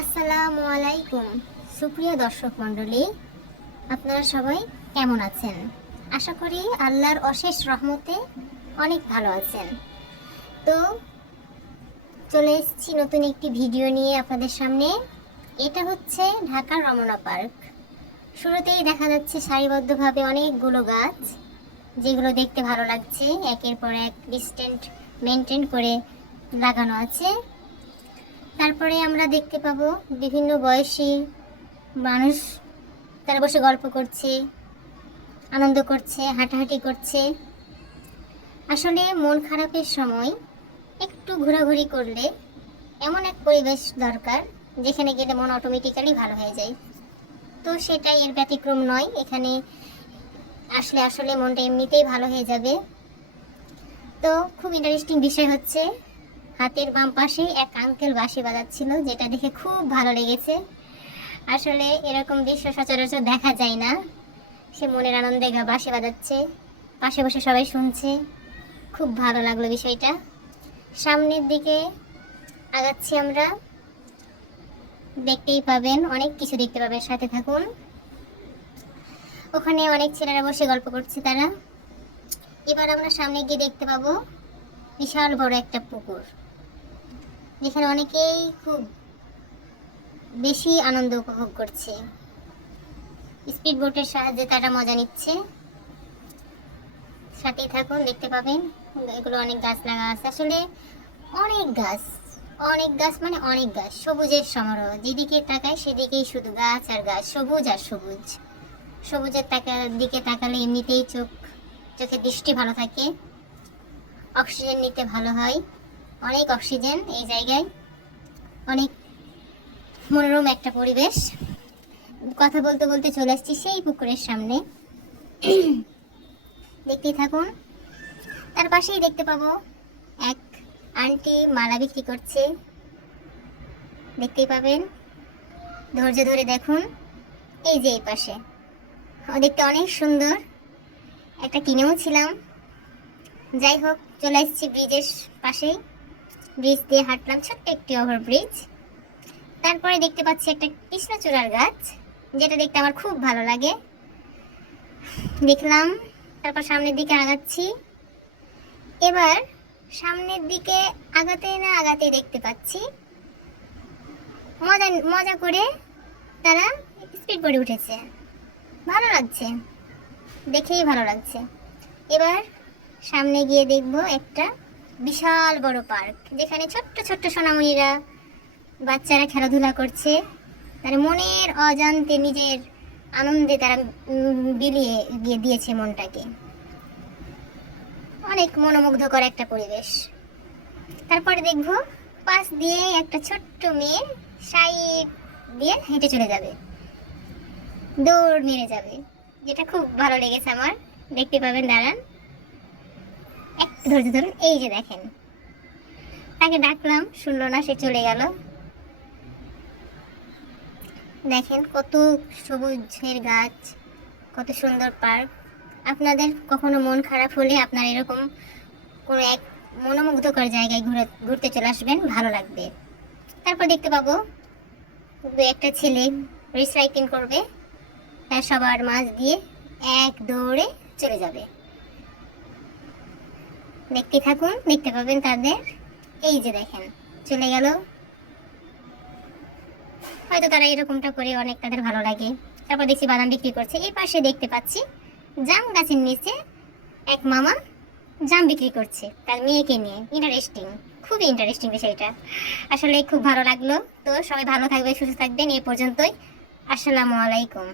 আসসালামু আলাইকুম সুপ্রিয় দর্শক মণ্ডলী, আপনারা সবাই কেমন আছেন? আশা করি আল্লাহর অশেষ রহমতে অনেক ভালো আছেন। তো চলে এসেছি নতুন একটি ভিডিও নিয়ে আপনাদের সামনে। এটা হচ্ছে ঢাকার রমনা পার্ক। শুরুতেই দেখা যাচ্ছে সারিবদ্ধভাবে অনেকগুলো গাছ, যেগুলো দেখতে ভালো লাগছে। একের পর এক ডিস্টেন্স মেনটেন করে লাগানো আছে। তারপরে আমরা দেখতে পাবো বিভিন্ন বয়সী মানুষ, তারা বসে গল্প করছে, আনন্দ করছে, হাঁটাহাঁটি করছে। আসলে মন খারাপের সময় একটু ঘোরাঘুরি করলে এমন এক পরিবেশ দরকার যেখানে গেলে মন অটোমেটিক্যালি ভালো হয়ে যায়। তো সেটাই এর ব্যতিক্রম নয়। এখানে আসলে মনটা এমনিতেই ভালো হয়ে যাবে। তো খুব ইন্টারেস্টিং বিষয় হচ্ছে, হাতের বাম পাশে এক আঙ্কেল বাঁশি বাজাচ্ছিল, যেটা দেখে খুব ভালো লেগেছে। আসলে এরকম দৃশ্য সচরাচর দেখা যায় না। সে মনের আনন্দে বাঁশি বাজাচ্ছে, পাশে বসে সবাই শুনছে। খুব ভালো লাগলো বিষয়টা। সামনের দিকে আগাচ্ছি আমরা, দেখতেই পাবেন, অনেক কিছু দেখতে পাবেন, সাথে থাকুন। ওখানে অনেক ছেলেরা বসে গল্প করছে তারা। এবার আমরা সামনে গিয়ে দেখতে পাবো বিশাল বড় একটা পুকুর, যেখানে অনেকেই খুব বেশি আনন্দ উপভোগ করছে। স্পিড বোটের সাহায্যে তারা মজা নিচ্ছে। সাথেই থাকুন, দেখতে পাবেন। এগুলো অনেক গাছ লাগা আছে। আসলে অনেক গাছ, অনেক গাছ, মানে অনেক গাছ, সবুজের সমারোহ। যেদিকে তাকায় সেদিকেই শুধু গাছ আর গাছ, সবুজ আর সবুজ। সবুজের দিকে তাকালে এমনিতেই চোখের দৃষ্টি ভালো থাকে, অক্সিজেন নিতে ভালো হয়। অনেক অক্সিজেন এই জায়গায়, অনেক মনোরম একটা পরিবেশ। কথা বলতে বলতে চলে আসছি সেই পুকুরের সামনে। দেখতেই থাকুন। তার পাশেই দেখতে পাবো এক আন্টি মালা বিক্রি করছে, দেখতেই পাবেন। ধৈর্য ধরে দেখুন। এই যে এই পাশে, দেখতে অনেক সুন্দর। একটা কিনেও ছিলাম। যাই হোক, চলে এসেছি ব্রিজের পাশেই। ব্রিজ দিয়ে হাঁটলাম, ছোট্ট একটি ওভারব্রিজ। তারপরে দেখতে পাচ্ছি একটা কৃষ্ণচূড়ার গাছ, যেটা দেখতে আমার খুব ভালো লাগে। দেখলাম, তারপর সামনের দিকে আগাচ্ছি। এবার সামনের দিকে আগাতে দেখতে পাচ্ছি মজা করে তারা স্পিড বোটে উঠেছে। ভালো লাগছে, দেখেই ভালো লাগছে। এবার সামনে গিয়ে দেখব একটা বিশাল বড় পার্ক, যেখানে ছোট্ট ছোট্ট সোনামণিরা, বাচ্চারা খেলাধুলা করছে। তার মনের অজান্তে নিজের আনন্দে তারা বিলিয়ে গিয়ে দিয়েছে মনটাকে। অনেক মনোমুগ্ধকর একটা পরিবেশ। তারপরে দেখব পাশ দিয়ে একটা ছোট্ট মেয়ে সাইড দিয়ে হেঁটে চলে যাবে, দৌড় মেরে যাবে, যেটা খুব ভালো লেগেছে আমার। দেখতে পাবেন, দাঁড়ান, একটু ধৈর্য ধরুন। এই যে দেখেন, তাকে ডাকলাম, শুনলো না, সে চলে গেল। দেখেন কত সবুজের গাছ, কত সুন্দর পার্ক। আপনাদের কখনো মন খারাপ হলে আপনারা এরকম কোনো এক মনোমুগ্ধকর জায়গায় ঘুরতে চলে আসবেন, ভালো লাগবে। তারপর দেখতে পাবো একটা ছেলে রিসাইক্লিং করবে, তার সবার মাঝ দিয়ে এক দৌড়ে চলে যাবে। দেখতে থাকুন, দেখতে পাবেন তাদের। এই যে দেখেন, চলে গেল। হয়তো তারা এরকমটা করে অনেক তাদের ভালো লাগে। তারপর দেখছি বাদাম বিক্রি করছে। এই পাশে দেখতে পাচ্ছি জাম গাছের নিচে এক মামা জাম বিক্রি করছে তার মেয়েকে নিয়ে। ইন্টারেস্টিং, খুবই ইন্টারেস্টিং বিষয়টা। আসলে খুব ভালো লাগলো। তো সবাই ভালো থাকবে, সুস্থ থাকবেন। এই পর্যন্তই। আসসালামু আলাইকুম।